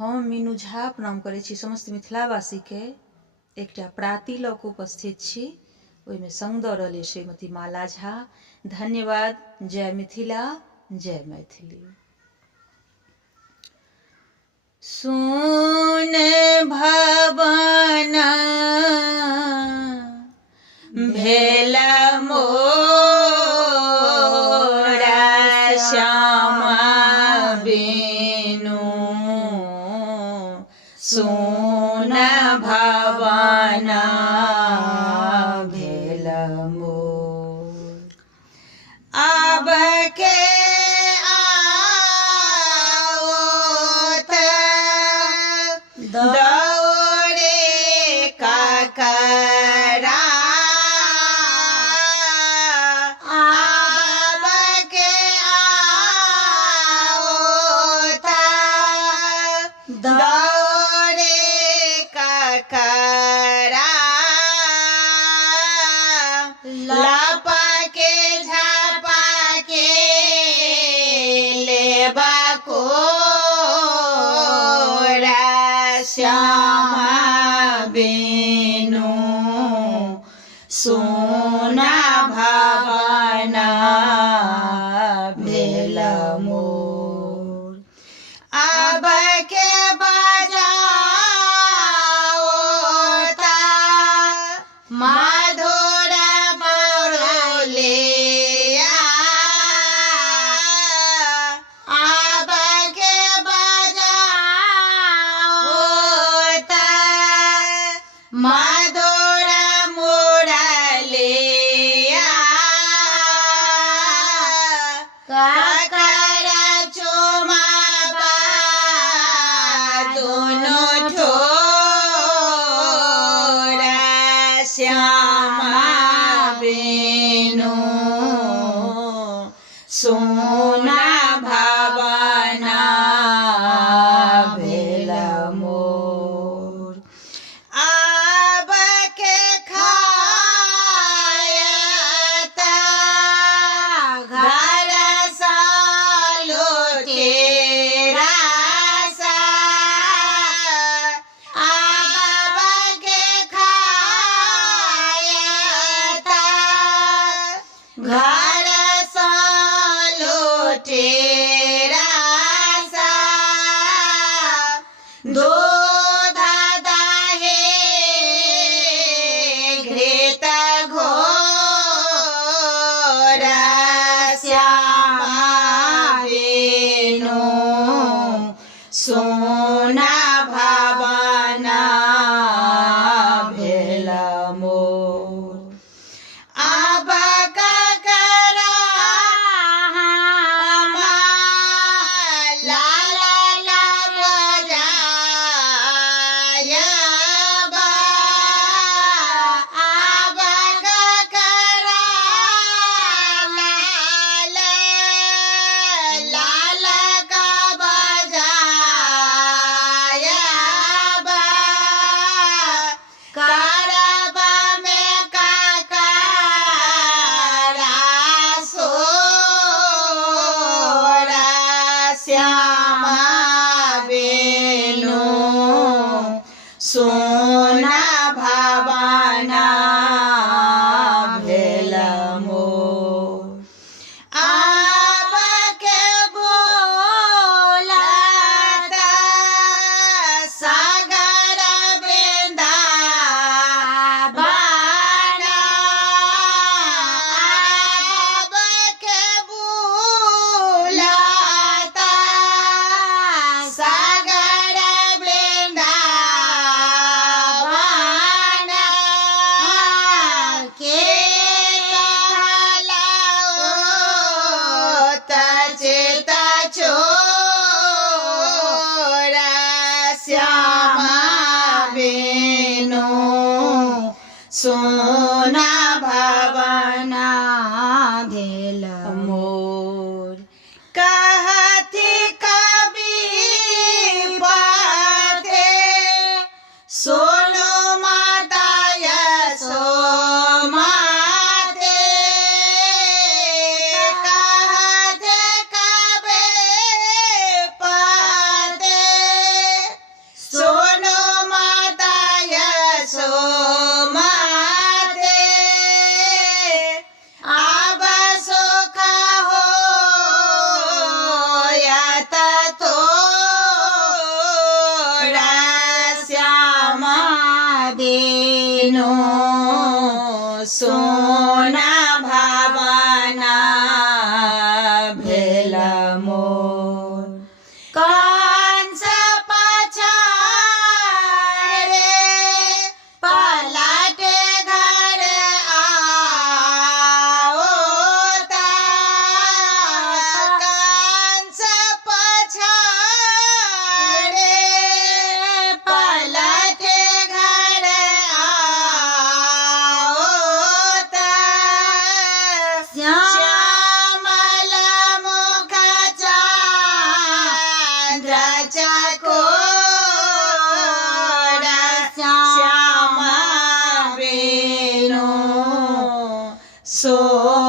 हम मीनू झा प्रणाम करै छी समस्त मिथिलावासी के। एकटा प्राति लऽ कऽ उपस्थित छी, ओहिमे संग दऽ रहल श्रीमती माला झा। धन्यवाद। जय मिथिला, जय मैथिली। सुन भवन भेल मोरा श्यामा बिनु, सुन भवन भेल मोर। अब के दौड़े ककरा, आब के आओत दौड़े ककरा, लपके झपके लेबा कोरा श्यामा बिनु, सुना भवन भेल मोर। अब के बजाओता मधुर मौलिया, अब के बजाओता मधुर मुरलिया, ककरा चुमाबा दुनु ठोरा श्यामा बिनु, सुना भवन भेल मोर। आब के खायता घर सालुटेरा सा, आब के खायता घर सालुटेरा सा, दूध दही घृत घोर श्यामा बिनु, सुना भवन भेल मोर। अब ककरा लाल बजायबा, अब ककरा लाल का बजायबा, श्यामा बेनो सो